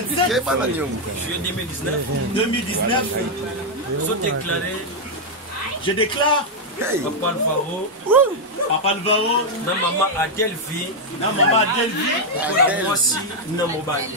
2027. Juillet 2019. 2019. Ils ont déclaré. Je déclare. Papa Alvaro. Papa Alvaro. Na maman Adelvi. Na maman Adelvi. Pour moi aussi, na mobile.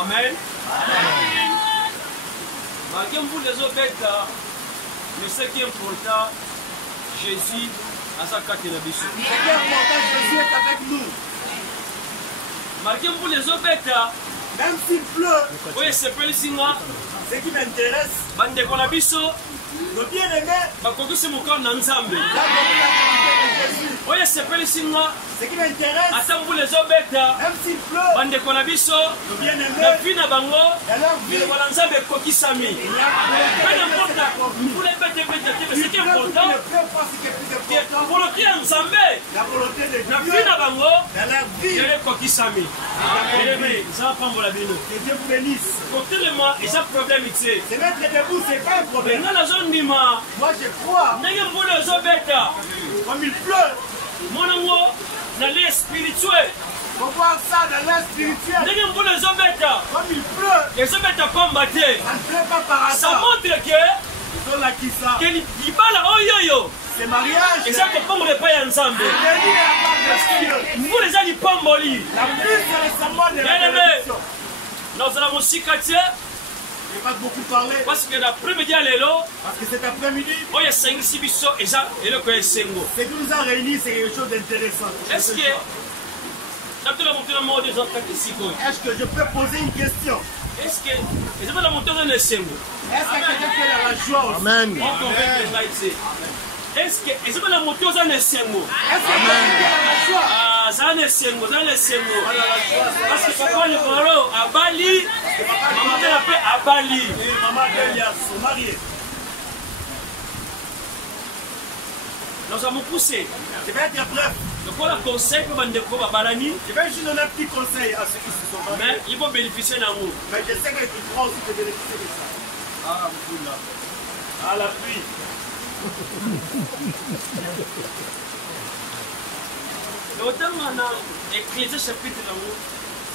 Amen. Malgré vous les autres bêtes, mais ce qui est important, Jésus a sa carte de la biche. Ce qui est important, Jésus est avec nous. Malgré vous les autres bêtes, même s'il pleut, oui, c'est pas le signal. ce qui m'intéresse, Bande de la biche, le bien-aimé, c'est mon corps dans l'ensemble. la communauté de Jésus. Oui, c'est pas le signal. Ce qui m'intéresse, Attends vous les autres bêtes, même s'il pleut, bande de la biche, le bien-aimé, la vie n'a pas et leur vie, mais voilà, ça veut coquille sami. il y a Peu importe, vous les bêtes, mais ce qui est important, pour le qui est ensemble, la volonté de la Dieu vie n'a pas dans leur vie. il est coquille sami. Ça va prendre la vie. Que Dieu vous bénisse. Côté-le-moi, et ça problème ici. Se mettre debout, c'est pas un problème. Dans la zone du ma, Moi, je crois, n'ayez pas les autres bêtes. comme il pleut, Mon amour, dans les spirituels, faut voir ça dans l'air spirituel. n'ayez pas les autres bêtes. Comme il pleut, Les autres bêtes combattent. ça ne pleut pas par Ça hasard. montre que Ils ont là qui ça. il parle oh yo yo. C'est mariage. Et ça ne peut pas ensemble. Béni à part de Dieu. Vous les avez pamboli. La pluie, c'est récemment de la Bien-aimé. bénédiction. Nous allons aussi quartier Je ne vais pas beaucoup parler parce que l'après-midi à l'élo, parce que cet après-midi, oh il y a 5-6 biso et ça et le quoi est singo. ce qui nous a réunis, c'est quelque chose d'intéressant. Est-ce que Est-ce Est-ce que je peux poser une question? que c'est pas la montée d'un singo? Est-ce que quelqu'un qui est dans la joie aussi? Amen. Est-ce que c'est pas la montée d'un singo? Est-ce que quelqu'un qui est dans la joie? Ah, ça n'est singo, ça n'est singo. Parce que papa le paro à Bali, maman de la paix à Bali. Et maman Delia sont mariés. Nous avons poussé. Je vais être bref. Donc on a conseil pour Bandeko Babalani, Je vais juste donner un petit conseil à ceux qui se sont mariés. mais il faut bénéficier d'un mot. Mais je sais que tu pourras aussi te bénéficier de ça. Ah, beaucoup là. Ah, la pluie. Et autant on a Ecclésiaste chapitre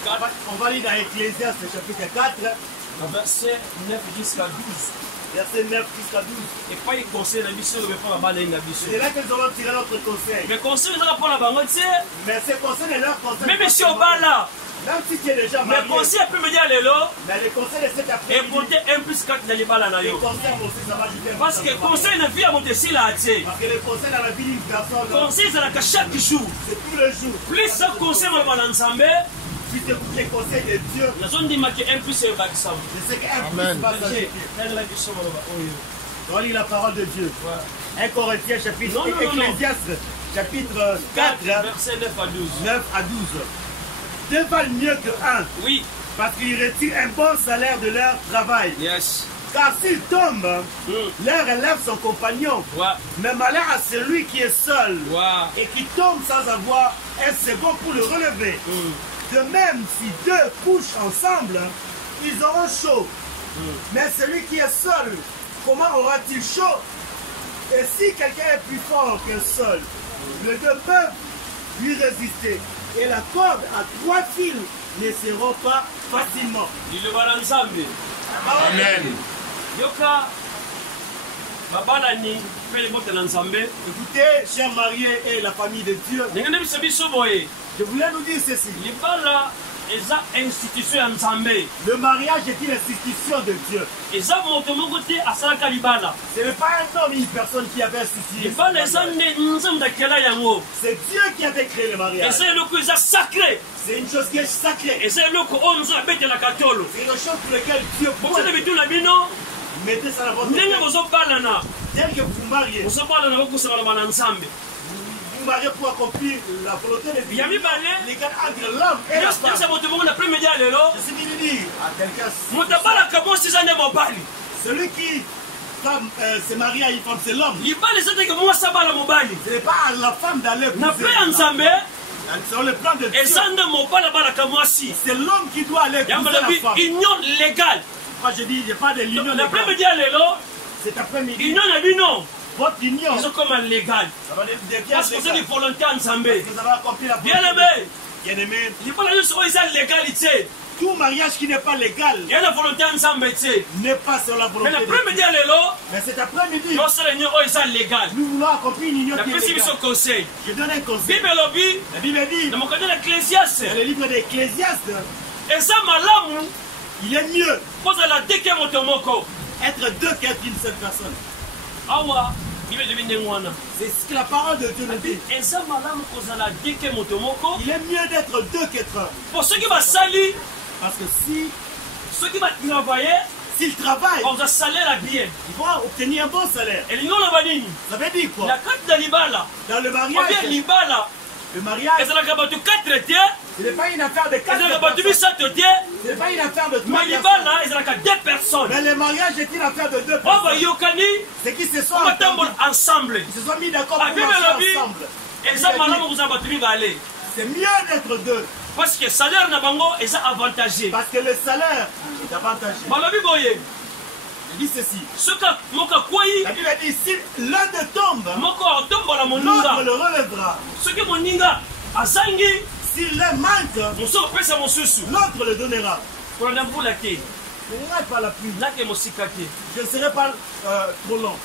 4. On va lire dans Ecclésiaste chapitre 4. Verset 9 jusqu'à 12. Verset 9 jusqu'à 12. Et pas il conseille la mission, le pas la balle et la mission. C'est là que nous allons tirer notre conseil. Mais conseil, nous allons prendre la banque, Mais ces conseils est leur conseil. même si on va là, même si tu es déjà marié. mais conseil peut me dire Lélo, Mais les conseils de cet et après-midi. monter 1 plus 4 dans les balles à Les yo. conseils aussi, ça va ajouter un Parce peu que dans la conseil ne vient à monter si là, tu sais. Parce que les conseils dans la vie d'une personne, Conseil, c'est là que chaque jour, c'est tous les jours. plus ça conseil, on va l'ensemble, Si tu écoutes les conseils de Dieu, la zone dit que 1 plus c'est le bac ça. je sais qu'un plus va s'ajouter. On lit la parole de Dieu. 1 Corinthiens chapitre Non, non, non, non. Ecclésiaste, chapitre 4, Verset 9 à 12. 9 à 12. Deux valent mieux que un, Oui, parce qu'ils retirent un bon salaire de leur travail. yes. Car s'ils tombent, leur élève son compagnon. Ouais, Mais malheur à celui qui est seul ouais. et qui tombe sans avoir un second pour le relever. De même, si deux couchent ensemble, ils auront chaud. Mais celui qui est seul, comment aura-t-il chaud? Et si quelqu'un est plus fort qu'un seul, les deux peuvent lui résister. Et la corde à 3 fils ne se rompt pas facilement. Il le va l'ensemble. Amen. Yoka, Babalani, fait les mots de l'ensemble. Écoutez, chers mariés et la famille de Dieu, je voulais nous dire ceci. Les balles, eza institution ya Nzambe. Le mariage est une institution de Dieu. Eza moto moko te asalaka libala. Ce n'est pas un homme, une personne qui avait institué. Libala eza nde Nzambe akela yango. C'est Dieu qui avait créé le mariage. Eza eloko eza sacré. C'est une chose qui est sacrée. Eza eloko oyo Nzambe abetelaka tolo. C'est une chose pour laquelle Dieu Bokosala peut bitulu na bino mettre ça dans votre ndenge tête. bozobalana. Tel que vous mariez, Bozobalana bokosala na Nzambe. vous mariez pour accomplir la volonté de Dieu. Ya mibale L'égal entre l'homme et la femme. yosa moto moko na premier dia lelo Je suis venu dire à quelqu'un, moto abalaka mwasi eza nde mobali. celui qui se marie à une femme, c'est l'homme. Libala eza teke mwasi abala mobali. Ce n'est pas à la femme d'aller Na épouser mpe ya la Nzambe femme. Sur le plan de Dieu, eza nde mobali abalaka mwasi. c'est l'homme qui doit aller Yango épouser la lobi femme. union légale. Moi je dis, il n'y a pas de l'union Na légale. premier dia lelo Cet après-midi, union na bino votre union, ezokoma légale. ça va devenir Parce que ozali légal. volonté ya Nzambe. Vous avez accompli la Bien volonté. aimé, Bien-aimé, libala nyonso oyo eza légalité tout mariage qui n'est pas légal ya na volonté ya Nzambe te. n'est pas sur la Mais volonté na de premier Dieu. dia lelo Mais cet après-midi, tosala union oyo eza légale. nous voulons accomplir une union qui est Napesi biso légale. conseil. Je donne un conseil. Bible elobi La Bible dit, na mokanda na ecclésiaste dans le livre d'Ecclésiaste, eza malamu il est mieux kozala teke moto moko. être deux qu'être une seule personne. Awa bible elobi ndenge wana C'est ce que la parole de Dieu nous dit. eza malamu kozala teke moto moko Il est mieux d'être deux qu'être un. po soki basali Parce que si, soki batravaille s'ils travaillent, kozwa salaire bien ils vont obtenir un bon salaire. elingi oloba nini Ça veut dire quoi? na kati na libala Dans le obien mariage, libala le mariage, ezalaka bato 4 te ce n'est pas une affaire de quatre ezalaka bato personnes. misato te Ce n'est pas une affaire de trois mais personnes. libala ezalaka 2 personnes Mais le mariage est une affaire de deux oyo personnes. bayokani C'est qui se sont batambola entendus. ensemble Ils se sont mis d'accord pour abible marcher elobi ensemble. eza Il a malamu dit, kozala bato mibale c'est mieux d'être deux. parce que salaire na bango eza avantagé Parce que le salaire est avantageux. balobi boye Il dit ceci. soki moko akwei La Bible dit, si l'un de tombe, moko atombola l'autre moninga le relèvera. soki moninga azangi Si l'un manque, mosusu opesa mosusu l'autre le donnera. kolanda mbula te Je n'irai pas la pluie. nake mosika te Je ne serai pas trop long.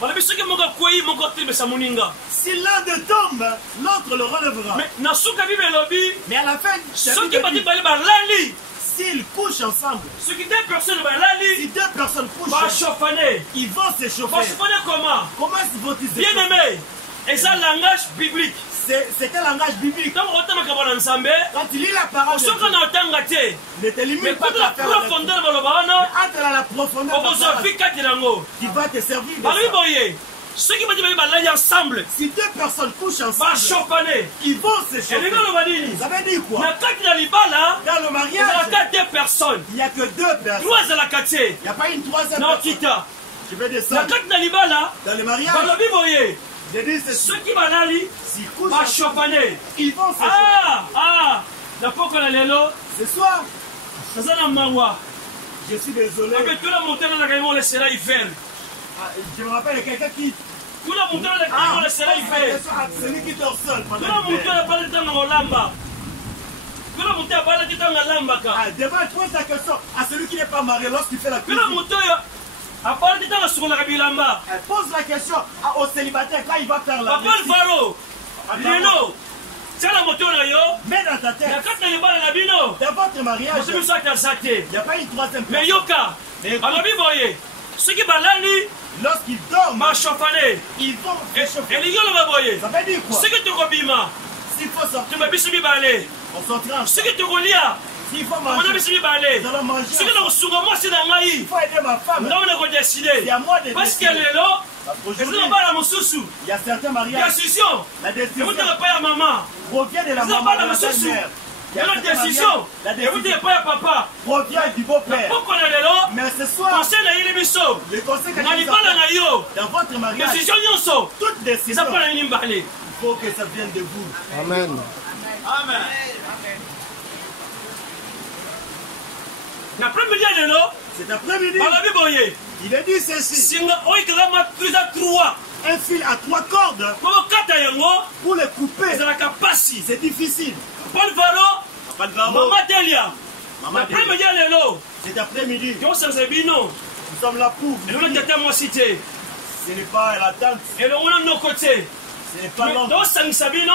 balobi soki moko akwei moko otelemisa moninga Si l'un de tombe, l'autre le relèvera. mais na suka bible elobi Mais à la fin, la soki Bible bato dit, bale balali s'ils couchent ensemble, soki 2 personnes si balali deux personnes couchent, bachofane ils vont s'échauffer. bachofane comment Comment vont-ils bien s'échauffer? aimé eza langage biblique C'est un langage biblique. ntango otamaka bana nzambe Quand tu lis la parole de Dieu, osoka na otanga te ne te mais limite pas kuta la à faire avec. profondeur baloba wana Entre dans la profondeur de la okozwa parole vi kati nango qui va te servir de balobi ça. boye soki bati bayi balali ensemble Si deux personnes couchent ensemble, bachofane ils vont s'échauffer. elingi oloba nini Ça veut dire na quoi? kati na libala Dans le mariage, ezalaka 2 personnes il n'y a que deux personnes. 3 ezalaka te Il n'y a pas une troisième na personne. okita Je vais na descendre. kati na libala Dans le mariage, balobi boye j'ai dit ceci. soki balali S'ils couchent ensemble, bachofane ils vont s'échauffer. na poko na lelo Ce soir, naza na mawa je suis désolé. abetula motema na kaimo lesera hiver Ah, je me rappelle de quelqu'un qui... kuna motema na kaimo lesera hiver celui qui dort seul pendant kuna moto l'hiver. apali ntango kolamba Kuna moto abala kitanga lambaka. Ah, devant, pose la question à celui qui n'est pas marié lorsqu'il fait la cuisine. Kuna moto yo abala kitanga sukola kabilamba. Pose la question au célibataire quand il va faire la Papa Faro. Lelo. C'est la moto na yo. Mets dans ta tête. Yakata yebala na bino. Dans votre mariage, Moto biso akasate. il n'y a pas une troisième Mais personne. yoka. Alobi boye. Ceux qui balani Lorsqu'ils dorment, ma chofane. ils vont Et réchauffer. les gars là boye. Ça veut dire quoi? Ceux qui te kobima. S'il faut Tu sortir, m'as biso bibale. on sortira ensemble. Ceux qui te kolia. S'il faut On a manger, biso bibale. nous allons manger. Ceux qui ensemble. te sunga moi c'est dans ngai. Il faut aider ma femme. Non, on a décidé. C'est à moi de Parce que décider. lelo, Aujourd'hui, ils ont pas la moussousou. il y a certains Il y a mariages. décision. La Et vous décision n'avez pas à maman. provient de la Ils ont maman pas de la la moussousou. belle-mère. Il y a une certains décision. mariages, la Et vous décision n'avez pas à papa. provient du beau-père. Pourquoi on est lelo? Mais ce soir, Conseil na yili biso. le conseil que Na je vous libala apporte na yo. dans votre mariage, Décision nyonso. toute décision, Ils ont pas la yili mbale. il faut que ça vienne de vous. Amen. Amen. Na premier dia lelo, Cet après-midi, balobi boye. il est dit ceci. Singa oikala matriza 3. Un fil à 3 cordes, Pour kata yango, pour le couper, ezalaka pasi. c'est difficile. Paul Varo, Pas de barreau. Mama Delia. Maman Na Delia. premier dia lelo. Cet après-midi, Yo sanze bino. nous sommes là pour vous. Elongo tata moi cité. Ce n'est pas la tante, Elongo na no côté. ce n'est pas l'homme. Do sangisa bino.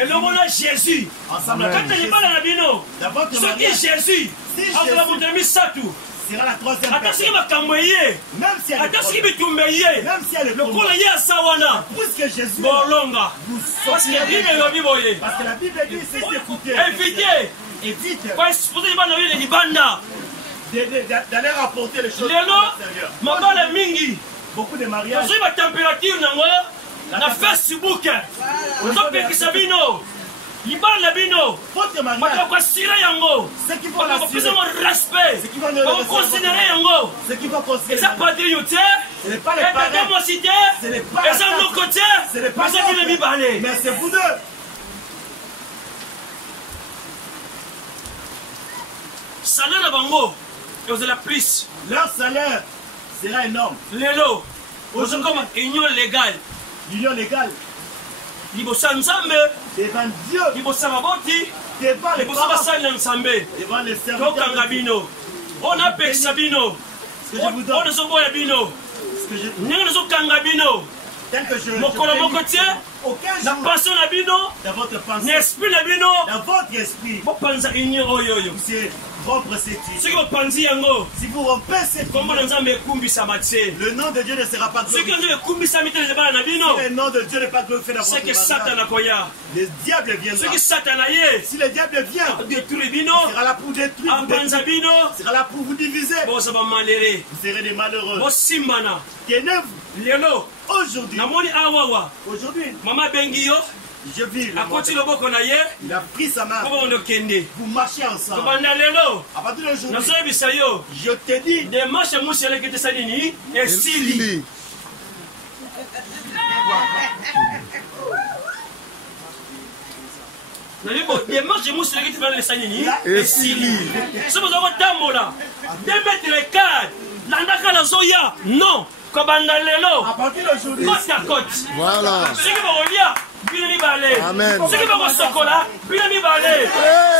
Elongo na Jésus. Ensemble Amen. avec Kata Jésus. libala na bino. Dans votre Soki mariage, Jésus. Si Akola Jésus- mutu misatu. sera la troisième Ata soki personne. makambo ye. Même si elle est Ata soki problème. bitumbe ye. Même si elle est Lokola problème. ye asa wana. Puisque Jésus est là, Bolonga. vous Parce que sortirez. Bible elobi boye. Parce que la Bible dit, c'est d'écouter. Évitez. Évite Kwa exposer bana yo libanda. d'aller rapporter les choses à Lelo l'extérieur. mabala mingi. Beaucoup de mariages, Nazwi ba température nango na Facebook. Ozopekisa bino. Libala na bino. votre mariage, Bato assurer yango. ce qui vont Bato l'assurer, kopesa mo respect. Ce qui va le Bato considérer yango. ce qui va considérer, Eza patriote. ce n'est pas les Eza parents, demosité. ce n'est pas Eza la no côté. ce n'est pas Eza bino mibale. mais c'est vous deux. Salaire na bango. Ezala plus. Leur salaire sera énorme. Lelo. Ozokoma union légale. L'union légale Liboso ya Nzambe. devant Dieu, Liboso ya maboti. devant les Liboso ya parents, basali na Nzambe. devant les serviteurs. Tokanga bino. Ona apekisa bino. Ce que je vous donne, Ona ezoboya bino. ce que je, Ndenge nazokanga bino. tel que je Mokolo moko prédis, tie. aucun Na jour passion na bino. dans votre Na pensée, esprit na bino. dans votre esprit, Bopanza union oyo oyo. c'est rompre cette union. Soki bopanzi yango. Si vous rompez cette Kombo na union, Nzambe ekumbisama te. le nom de Dieu ne sera pas Soki glorifié. Nzambe ekumbisami te na libala na bino. Le nom de Dieu n'est pas glorifié dans votre Seke Satan mariage. akoya. Le diable viendra. Soki Satan aye. Si le diable vient, Détruire il bino. sera là pour détruire, vous Apanza détruire. bino. Il sera là pour vous diviser. Boza bamalere. Vous serez des malheureux. Bosimbana. Tenez-vous Lelo. aujourd'hui. Namoni awawa. Aujourd'hui, Mama bengi yo. je vis le Akoti monde. loboko na ye. Il a pris sa main. Kobo ondokende. Vous marchez ensemble. Kobanda lelo. À partir d'aujourd'hui, Nazoyebisa yo. je te dis, Demarche ya mwasi eleketisa nini esili. Sili. Nalibo demarche ya mwasi eleketisa nini Esili. so boza kotambola 2 mètres 4 landaka nazoya non kobanda lelo à partir d'aujourd'hui, côte à côte. Voilà. Soki bakolia bino mibale. Amen. Soki bakosokola bino mibale.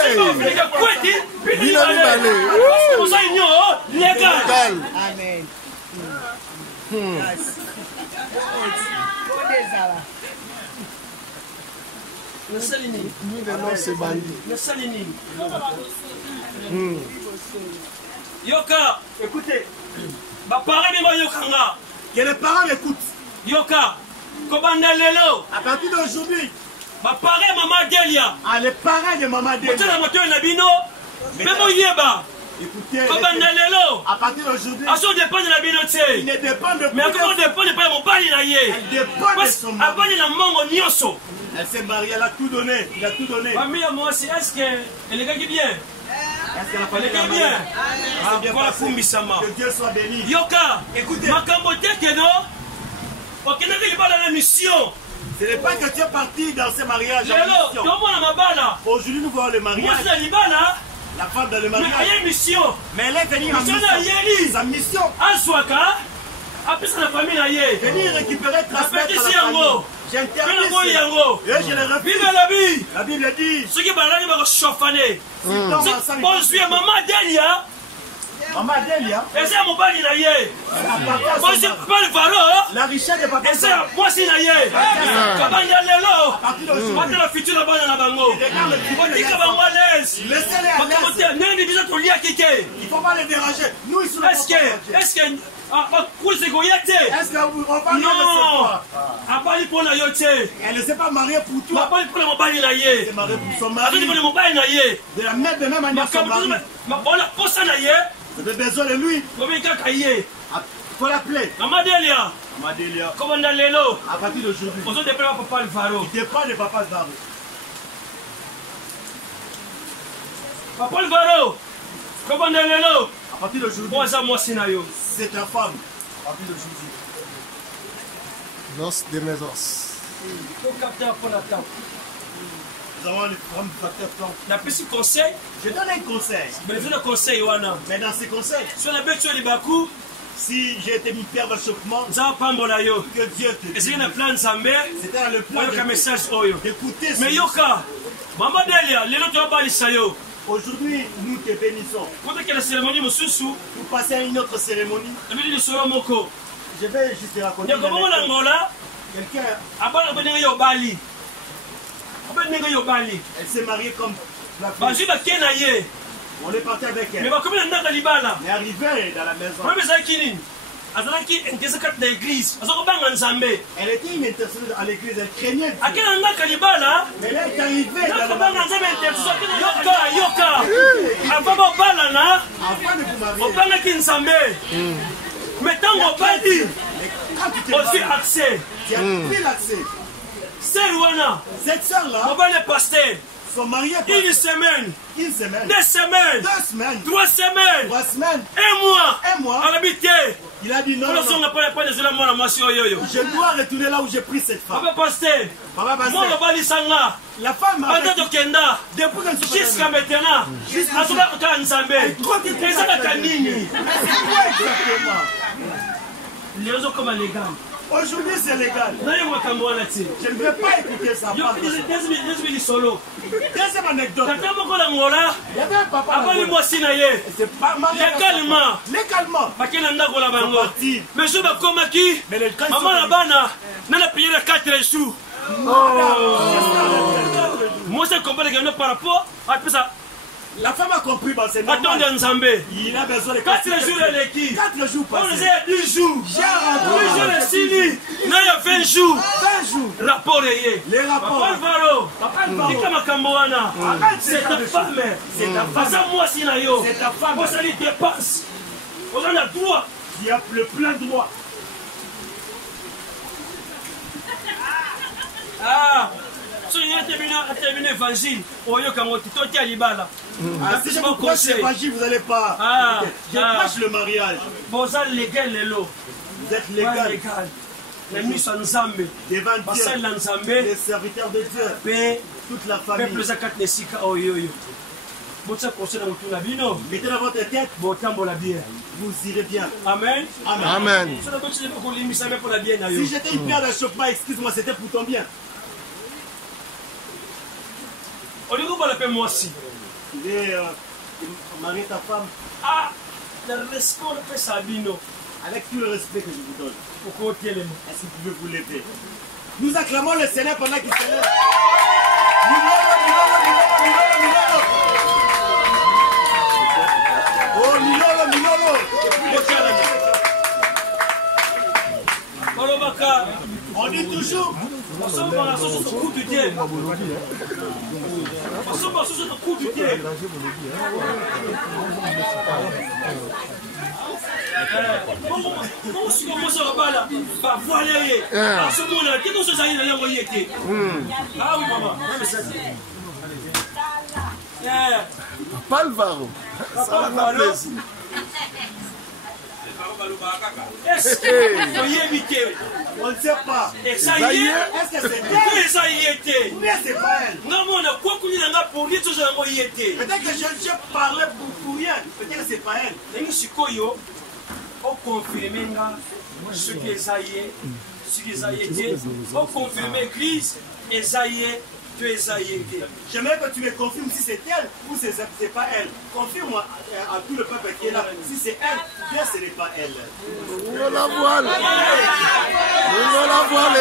Soki bakofilika kweti bino Bino mibale. mibale. Oza union légal. Gal. Amen. Nasali nini? Nous venons se bandit. Nasali nini? Yoka, écoutez, bapare bima yokanga. que les parents m'écoutent. Yoka, kobanda lelo. À partir d'aujourd'hui, Bapare mama Delia. les parents de Maman Delia, Motela moto na bino. Memo yeba. écoutez, Kobanda lelo. à partir d'aujourd'hui, Aso dépend na bino il te. ne dépend de Mais comment plus. dépend pas mobali na ye. Elle dépend de Parce son mari. abali na mongo nyonso. Elle s'est mariée, elle a tout donné. Il a tout donné. Famille ya mwasi est-ce que elekaki bien? Est-ce qu'elle a pas Elekaki bien? bien? C'est bien Kwa passé. kumbisama. Que Dieu soit béni. Yoka, écoutez, makambo te keno. Okendaki libala na mission. Ce n'est pas que tu es parti dans ce mariage en Lelo, mission. tomona mabala. Aujourd'hui, nous voyons le Mwasi mariage. na libala, La femme dans le mais mariage. aye mission. Mais elle est venue en Mission mission. na yeli. Sa mission, Azwaka, apesa na famille na ye venir récupérer, transmettre apetisi à la famille. yango J'interdis mpe na boyi yango et je le refuse. bible elobi La Bible dit, soki balani bakoshofane bozwi ya mama adelia Maman Adélia, eza ya mobali na ye bozwi pale varo la richesse de papa eza ya mwasi na ye kabanda lelo Parti batala fitu na bana na bango botika bango alese laissez-les à makambo l'aise. te ndenge biso toliaki ke Il ne faut pas les déranger. Nous, ils sont eske bakuzi koya te Est-ce qu'on va bien non recevoir? abali mpo na yo te Elle ne s'est pas mariée pour toi. abali mpo na mobali na Elle ye est mariée pour son azali mari. mpo na mobali na ye De la même manière son makambo mari. ona posa na ye Vous avez besoin de lui. obi kaka ye Il faut l'appeler. mama delia Maman Adélia, kobanda lelo à partir d'aujourd'hui, ozodepela papa alvaro il dépend de papa Zaro. papa alvaro kobanda lelo À partir d'aujourd'hui, po aza mwasi na yo c'est ta femme. À partir d'aujourd'hui. L'os de mes os. okapta mpona ntango Nous avons les femmes facteurs plan. napesi conseil Je donne un conseil. benefi na conseil wana Mais dans ces conseils, so nabeти yo libaku si j'ai été mis père d'achoppement, nzambe apambola yo que Dieu te ezali na plan nzambe C'était dans le plan oyoka message oyo d'écouter. me yoka mama delia lelo toyobalisa yo Aujourd'hui, nous te bénissons. kotekela cérémonie mosusu Pour passer à une autre cérémonie, nabeli lisolo moko je vais juste te raconter. ndeko bongo na ngola Quelqu'un, abana ndenge yo obali obe ndenge yo obali elle s'est mariée comme la fille. bazwi bake na ye On est parti avec me elle. bakomi na ndako ya libala On est arrivé dans la maison. problème ezalaki nini azalaki intese kati na eglize aza kobanga nzambe Elle était une intercesseuse à l'église, elle craignait Dieu. ake na ndako ya libala Mais elle est arrivée dans la nakobanga maison. nzambe intercession yoka ava bobalana Avant de vous marier, obangaki nzambe me ntango obali quand tu t'es ozwi marié, accès tu as pris l'accès. ser wana Cette sœur-là, mobali pasteur sont mariés pendant une semaine une semaine, 2 semaines 2 semaines, 3 semaines 3 semaines. 1 mois Un mois. alobi te Il a dit non, non, non. olosonga pale pa ezela mwana mwasi oyoyo Je dois retourner là où j'ai pris cette femme. papa pasteur Papa mwana Pasteur, obalisanga la femme ata avec tokenda depuis qu'elle se jusqu'à maintenant azoka kotala nzambe eza kaka nini exactement. lelo ezokoma legal Aujourd'hui, c'est légal. nayo makambo wana te Je ne vais pas écouter ça. yoezwi lisolo Deuxième anecdote. tata moko na ngola Il y avait un papa abali là-bas. mwasi na ye C'est pas marié. légalement Légalement. bake na ndako na bango Parti. mais so bakomaki Mais le cas mama na bana na na priere 4 jours mwasi akombalaka no par rapport apesa La femme a compris, bah, c'est normal. atonde nzambe Il a besoin de 4 jours eleki 4 jours on eza passés. ya 10 jours 10 jours esili na ya 20 jours 20 jours. rapport eye Les rapports. papa alvaro Papa Alvaro. tika makambo wana c'est ta femme C'est ta femme. aza mwasi na yo C'est ta femme. osali dépense oza na droit Qui a le plein droit. soki atebino évangile oyoka ngo totia libala Ah, si je vous prêche l'évangile, vous n'allez pas. Ah, Je prêche le mariage. boza légal lelo Vous êtes légal légal na miso ya nzambe devant Dieu. basali na nzambe Les serviteurs de Dieu. mpe Toute la peuple famille. eza kati na esika oyoyo botia conseil na motu na bino Mettez dans votre tête, botambola bien vous irez bien. amen Amen. Amen. so na botili kolimisa mpe mpona bien na yo Si j'étais une pierre d'achoppement, excuse-moi, c'était pour ton bien. olingi obola mpe mwasi Tu veux marier ta femme na respect opesa bino avec tout le respect que je vous donne. okotelema Est-ce que vous pouvez vous lever? Nous acclamons le Seigneur pendant qu'il s'élève. Milolo, milolo, milolo, milolo, milolo. Oh, milolo, milolo. balobaka On dit toujours, basombaka soso tokutu te basombaka soso tokutu te bongo siko moso babala bavoile ye azomona te moso ezali na yango ye te awi mama Palvaro. Ça va faire plaisir. oyebi te on ne sait pas. eza ye Est-ce que c'est te elle eza ye te ou bien c'est pas elle? nga mona kwakuni na nga pour ye toza yango ye te Peut-être que je parlais pour rien. Peut-être que c'est pas elle. ndenge sikoyo confirmer ce que Esaïe, confirmer l'église, Esaïe, tu es Esaïe. J'aimerais que tu me confirmes si c'est elle ou c'est pas elle. Confirme-moi à tout le peuple qui est là si c'est elle ou bien ce n'est pas elle. On la voile. On la voile.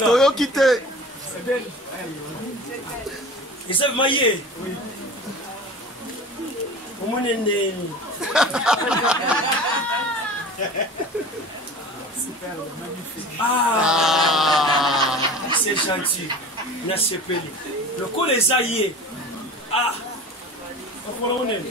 Toyoki te. Eza maye. Omonene. Ah, c'est gentil. Merci Peli. Le col est aillé. Ah, on est.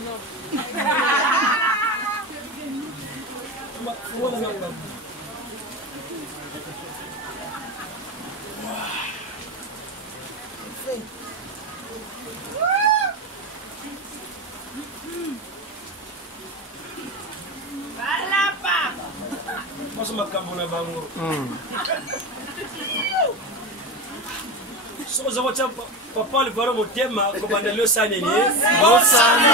So za wacha papa alivaro motema kobanda leo sana ni sana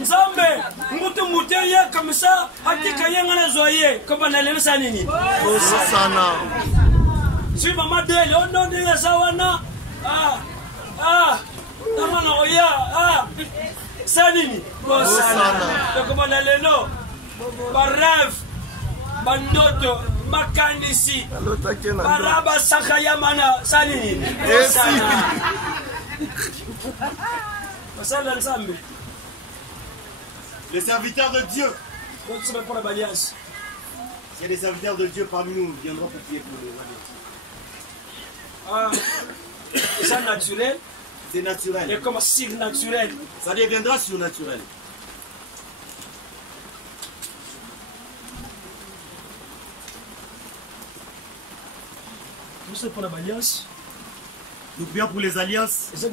nzambe ngutu muteye kamisa hakika yenga na zoye kobanda leo sana ni sana si mama dele ono ndia sawana kama na oya sana ni sana kobanda leo baraf bandoto makanisi baraba sakayamana sanini basala nzambe Les serviteurs de Dieu. Il y a des serviteurs de Dieu parmi nous qui viendront pour prier pour nous. C'est naturel. C'est naturel. Et comme surnaturel. Ça deviendra surnaturel. Nous prions pour les alliances. C'est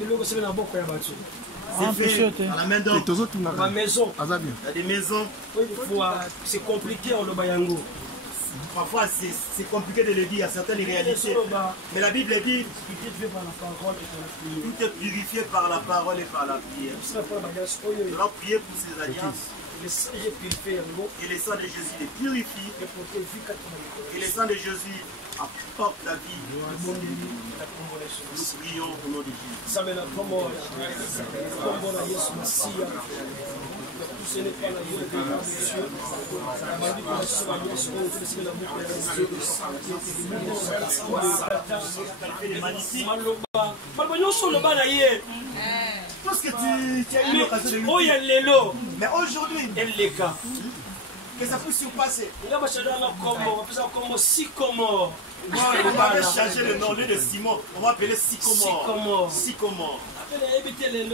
fait à la main d'homme. Ma maison. Il y a des maisons. C'est compliqué en Lobayango. Parfois c'est compliqué de le dire à certaines réalités. Mais la Bible dit tout est purifié par la parole et par la prière. Nous allons prier pour ces alliances. Et le sang de Jésus les purifie. Et le sang de Jésus apporte la vie. Nous prions au nom de Jésus. Tout ce que tu as eu l'occasion de lui dire. Mais aujourd'hui, que ça puisse surpasser. On va changer le nom, au lieu de Simon, on va appeler Sycomore. Sycomore. Je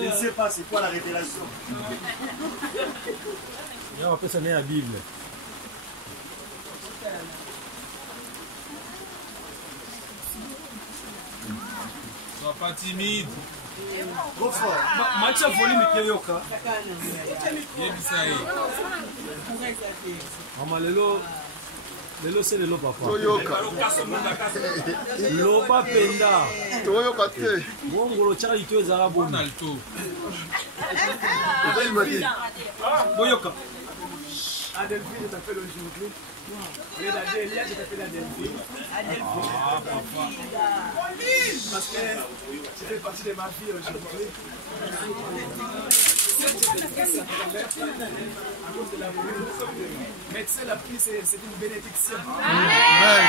ne sais pas c'est quoi la révélation. On va passer la Bible. Sois pas timide. Trop fort. Macha volume yoka. Maman lelo c'est lelo papa. Toyoka. Loba penda. Toyoka te. Mongolo chaka ito ezala bon. Nalto. Boyoka. Adelphine, je t'appelle aujourd'hui. Je t'appelle Adelphine. Ah, papa. Parce que tu fais partie de ma vie aujourd'hui. Mais tu sais, la pluie, c'est une bénédiction. Amen.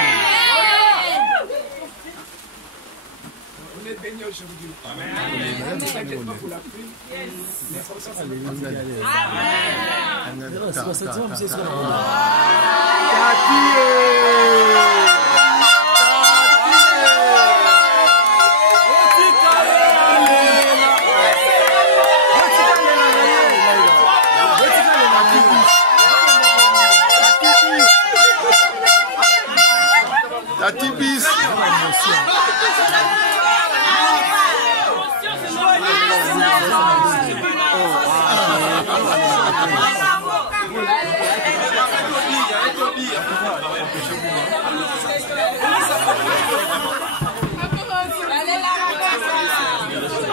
On est est béni aujourd'hui. Ne t'inquiète pas pour la pluie. Mais comme ça, ça va Tati bis.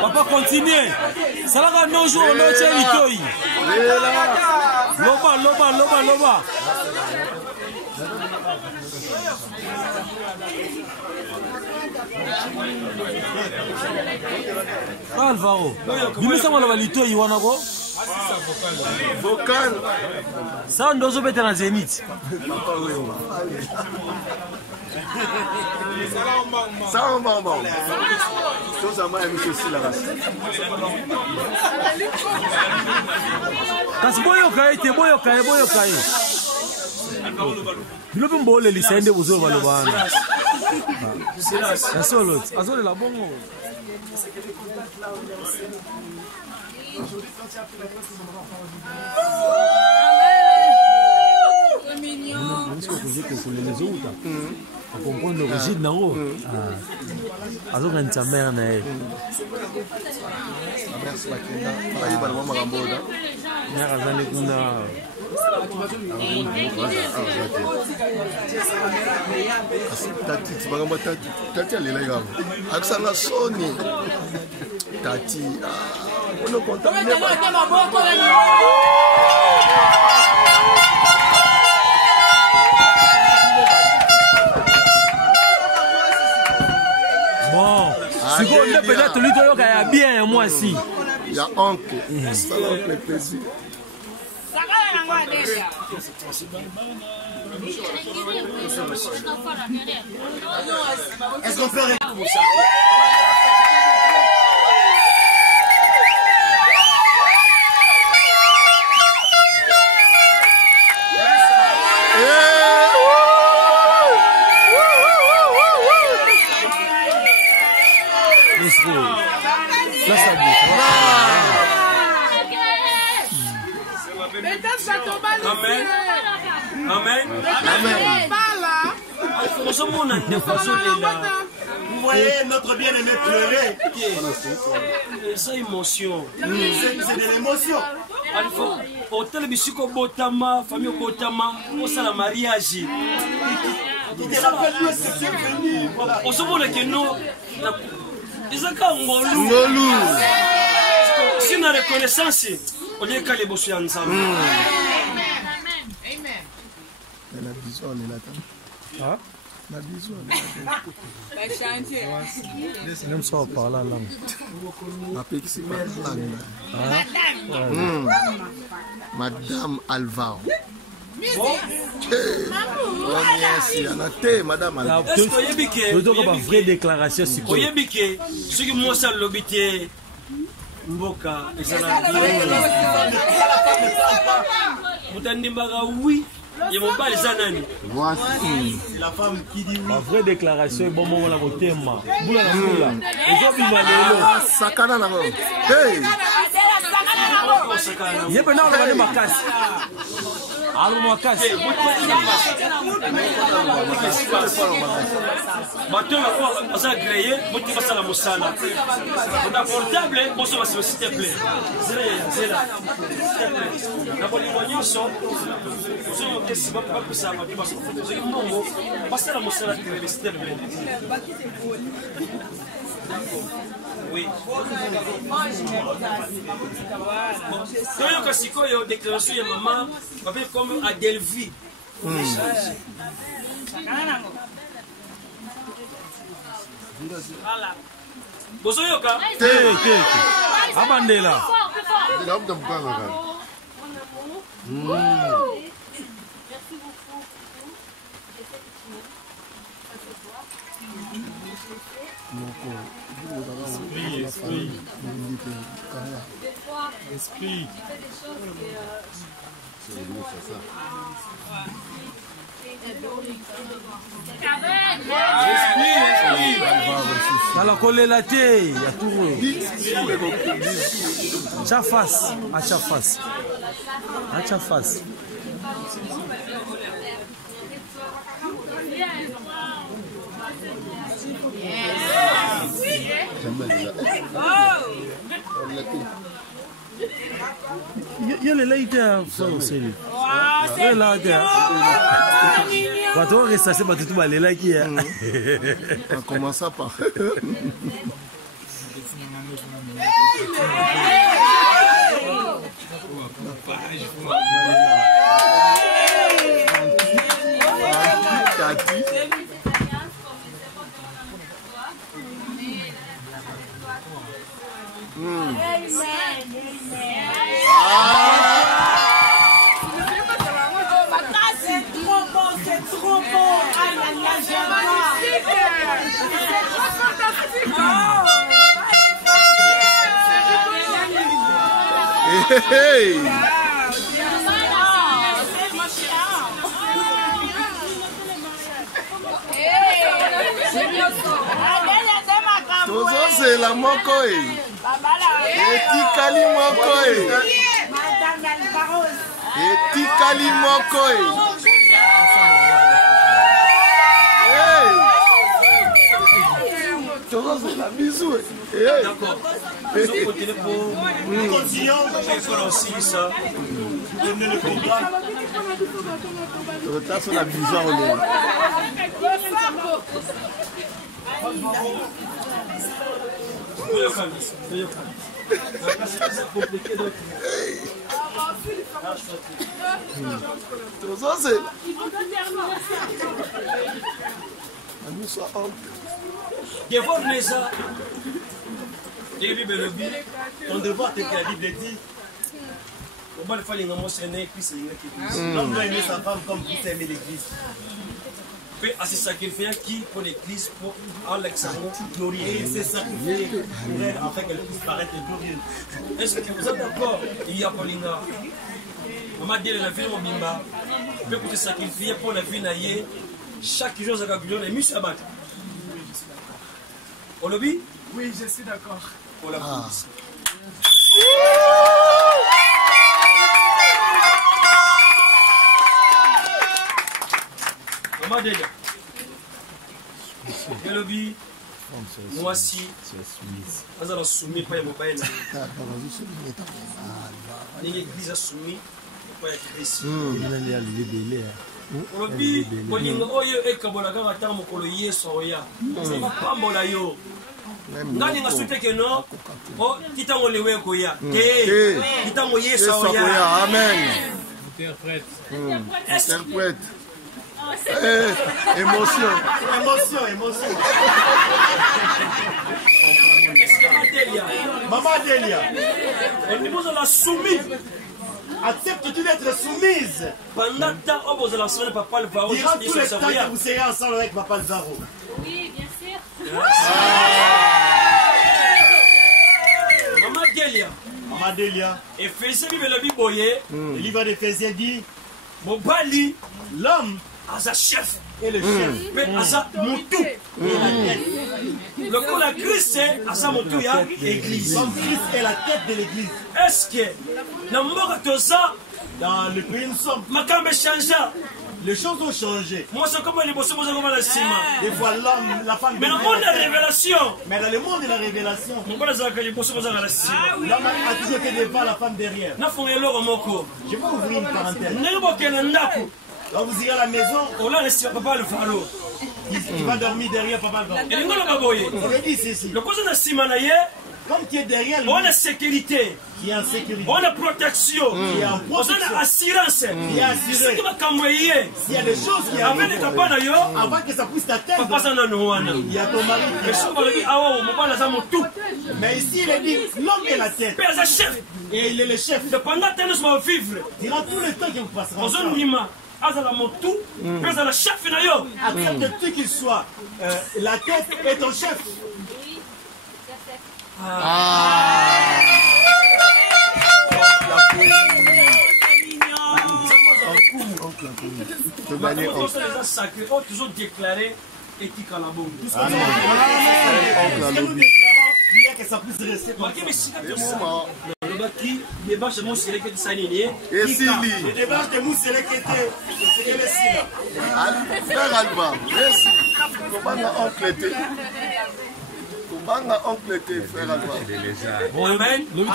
Papa, continue. Ça va non jour, non tchéritoi. Loba, loba, loba, loba. Alvaro, bimisa mwana balito iwana ko Vocal. ça ndozo beta na Zenith. Ça on va. Tout ça m'a mis aussi la race. Kasi boyoka ete boyoka e. Bilobe mbole lisende buzo balobana. Asolo la bongo. On comprend l'origine nango. Azoka ntsambera na ye. Merci Bakina. Bayi bana mama kamboda. Nyaka zani kuna. Tati bagamba tati alela yabo. Akusanga soni. Tati on contamine pas. Bon, si vous voulez peut-être lui dire qu'il y a bien et moi aussi. Il y a oncle. Ça va faire plaisir. Est-ce qu'on peut Vous voyez notre bien-aimé pleurer. C'est émotion. C'est de l'émotion. Hôtel Bisiko Botama, famille Botama, on s'est la mariage. Il te rappelle où est-ce que tu es venu. On se voit que nous, ils ont qu'à Ngolou. Si on a reconnaissance, on est qu'à les bosser ensemble. La bisou on est là. Ah? La bisou on est là. Même ça on parle la langue. Ma petite Madame Alvaro. Madame Alvaro. Tu dois avoir une vraie déclaration sur quoi? Oyebi que ceux qui m'ont ça l'obité Mboka et ça la Mutandimbaga oui. Et mon bal Zanani. Voici. C'est la femme qui dit oui. La vraie déclaration est bon moment la motema. Boula na boula. Ils ont bima lelo. Sakana na go. Hey. Yebe na on va makasi. Alo makasi. Bateau la fois on s'est agréé, motivé ça la moussala. On a portable, bon ça va s'il te plaît. Zéla. La bonne moyen son. Qu'est-ce que pas que ça va dire parce que c'est bon. Passer la moussala s'il te plaît. Oui. Quand il y a une déclaration de maman, comme à Delvi. Bozoyoka. Te. Abandela. Esprit. Kala kolela te ya turu. Acha face, acha face. Acha face. Yo le laite a forcé. Yo la te. Quand on reste c'est pas tout le là qui est. On commence par. Tati. C'est trop bon. Aïe, aïe, aïe, j'aime pas. Hey. Tozo c'est la moko etikali moko etikali moko Tozo c'est la bisou D'accord. Continuons. Il aussi ça. Donner le programme. Tozo c'est la bisou Ton devoir, c'est que la Bible dit. L'homme doit aimer sa femme comme Christ aimait l'église. À se sacrifier qui pour l'église pour Alexandre glorieux. Et c'est sacrifié pour elle afin qu'elle puisse paraître glorieuse. Est-ce que vous êtes d'accord? Il y a Paulinga. Maman dit la vie au Bimba. Peut te sacrifier pour la vie naïe. Chaque jour, ça va glorieux. Les muscles abattent. On le vit? Oui, je suis d'accord. Pour la police. Maman dit Gelobi, moi si, on a soumis pour les mobiles. L'église a soumis pour les Christ. On dit, on dit, oyo ekabolaka matanga mokolo yeso ya. C'est pas pambola yo. Ngani ngasuite que non. Oh, titango lewe ko ya. Eh, titango yeso ya. Amen. Interprète. Interprète. Émotion. Maman Delia, au niveau de la soumise, acceptes-tu d'être soumise? pendant temps, on vous a lancé le papa le varou. Durant tout le temps que vous serez ensemble avec Papa Zaro. Oui, bien sûr. Maman Delia, Ephésiens Bible la Bible le livre d'Éphésiens dit, Mobali, l'homme Aza chef, est le chef. mais Aza Moutou. Le coup la Christ, Aza Moutou ya église. Comme Christ est la tête de l'église. Est-ce que, dans le monde de ça, Dans le pays nous sommes, ma cam est changée. les choses ont changé. Moi, c'est comme les bosses, moi, c'est comme la cima. Des fois l'homme, la femme. Mais dans le monde de la révélation, Mais dans le monde de la révélation, mon père, c'est les bosses, moi, c'est la cima. l'homme a toujours été devant, la femme derrière. Na fond yelo moko. Je vais ouvrir une parenthèse. Nebo kena ndako. Quand vous irez à la maison, On l'a laissé papa le falo. il va dormir derrière Papa Zaro. Et ngolo baboye. On le dit ceci. Le cause na sima na ye, Comme tu es derrière lui, on a sécurité, qui est en sécurité, on a protection, qui est en on a protection, assurance. qui est assuré. C'est comme kamweye. S'il y a des choses qui Avec arrivent, les kapana yo, avant que ça puisse t'atteindre, papa sana no wana. il y a ton mari qui Mais si on va dire awa mo bana za motu. Mais ici, il est dit, l'homme est la tête. Père za chef. Et il est le chef. De pendant que nous sommes vivre, Durant tout le temps que vous passerez on zone ensemble, nima. azala motu, mpe azala chef na yo. Accepte-tu qu'il soit la tête et ton chef? Sacré, on toujours déclaré éthique à la bombe. Il y a que ça puisse rester. Le bâti, les bâches de Moussélé qui est saligné. Et Sili. Les démarches de Moussélé qui était le Sili. Frère Alba, merci. Comment oncle était? Comment oncle était, frère Alba? Bon, amen. Le but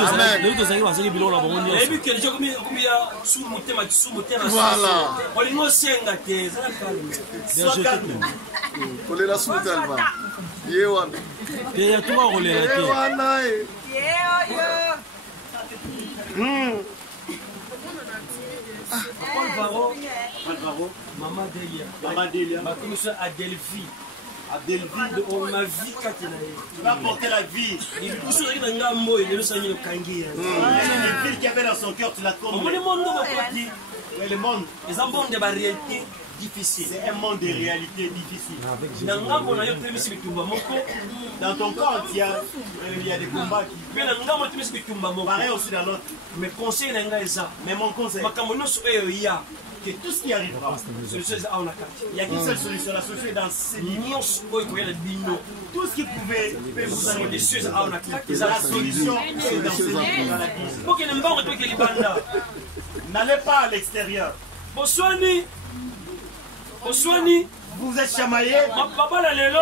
de ça, c'est que bilon là, bon, on y Et puis que les gens comme il y a sous le thème, voilà. on les mots c'est un gâté, ça Sois calme. On est là sous Alba. Yewan. Il y a trois rôles. Yewana. Alvaro, Maman Delia, ma commission Adelphi. On m'a vu quand il Tu vas porter la vie. il est poussé dans un gambo, il est le Seigneur Kangi. La vie qu'il y avait dans son cœur, tu la On connais. le monde de Mais le monde, les ambons de réalité difficile. c'est un monde de réalité difficile. Dans ngambo na yo temisi bitumba moko, Dans ton corps, il y a des combats qui. pe na ngambo temisi bitumba moko. Pareil aussi dans l'autre. Mais conseil na ngai eza, Mais mon conseil, makambo nyonso oyo ya, que tout ce qui arrivera, solution eza awa na kati. il n'y a qu'une seule solution. La solution est dans ces lignes. Nyonso oyo koyela bino, Tout ce qui pouvait vous arriver. des choses awa na kati. Eza La solution est dans ces lignes, dans la vie. pokende mbango toke libanda. N'allez pas à l'extérieur. Boswani, Vous êtes chamaillés. babala lelo,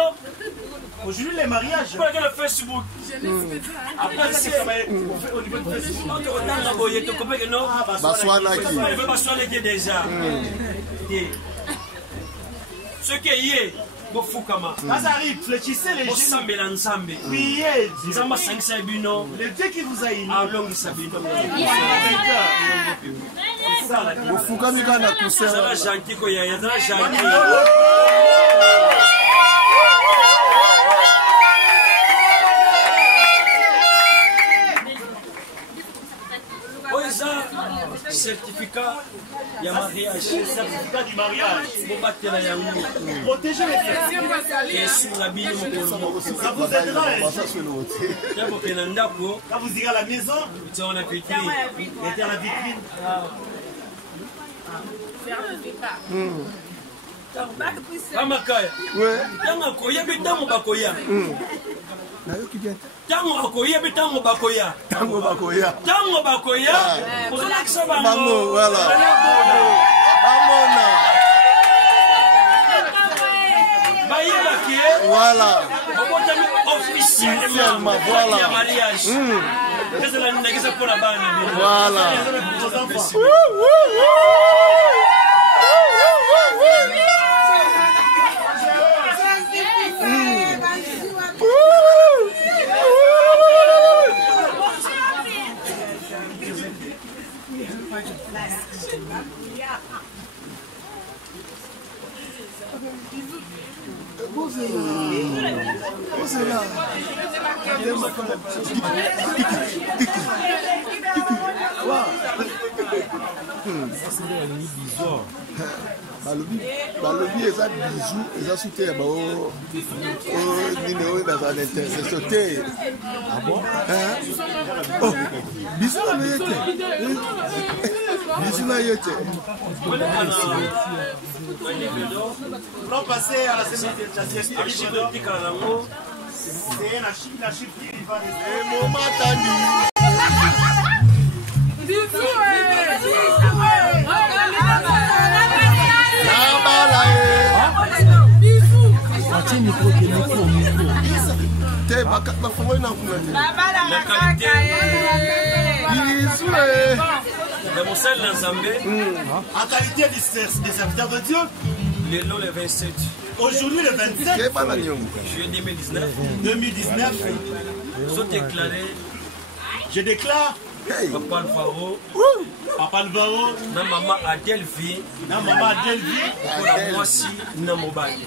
Aujourd'hui, les mariages. pour le Facebook. Après, c'est chamaillé. On fait au niveau de Facebook. Donc otanga boye tokopeke no. Baswanaki. Il veut pas soigner déjà. Ce qui est yé, bofukama. Quand ça arrive, fléchissez les genoux. Bosambela nzambe. Priez. Nzambe asangisa bino, Le Dieu qui vous a unis. alongisa bino. C'est ça la vie. Ofukami kana kusema. Ezala gentil koya, ezala gentil. Oyo eza certificat ya mariage. Certificat du mariage. Bobatela yango. Protégez les biens. Esunga bino mokolo moko. Ça vous aidera. Ya kokenda ndako, Quand vous irez à la maison, tia wana vitrine. mettez à la vitrine. Amakaya. Ouais. Ntango akoya mpe ntango bakoya. Nayoki bien. Ntango akoya mpe ntango bakoya. Tango bakoya. Ntango bakoya, ozolakisa Bango, bango. voilà. Bamona. Bayebaki ye, Voilà. babotami officiellement Officiellement, voilà. ya mariage. Ezala ndakisa mpona bana bino. Voilà. Vos enfants. balobi eza bizu eza su te ya bao nini oyo nazala intercession te bizu na ye te bizu na ye te Pour passer à la semaine de la sieste, Etikala nango, c'est la chute qui va rester. emomatandi nabala ye Atie micro ke micro. te bafongoli na nkuna te la qualité bizu de mosali na Nzambe, En qualité des serviteurs de Dieu, lelo le 27 aujourd'hui le 27 keba na niongo juillet 2019, 2019, nous avons déclaré je déclare hey Papa Alvaro, Papa Alvaro, na maman Adelphi, na maman Adelvi, pour la moisi na mobali.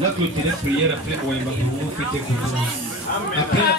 La clôture prière après, on va fêter. Après la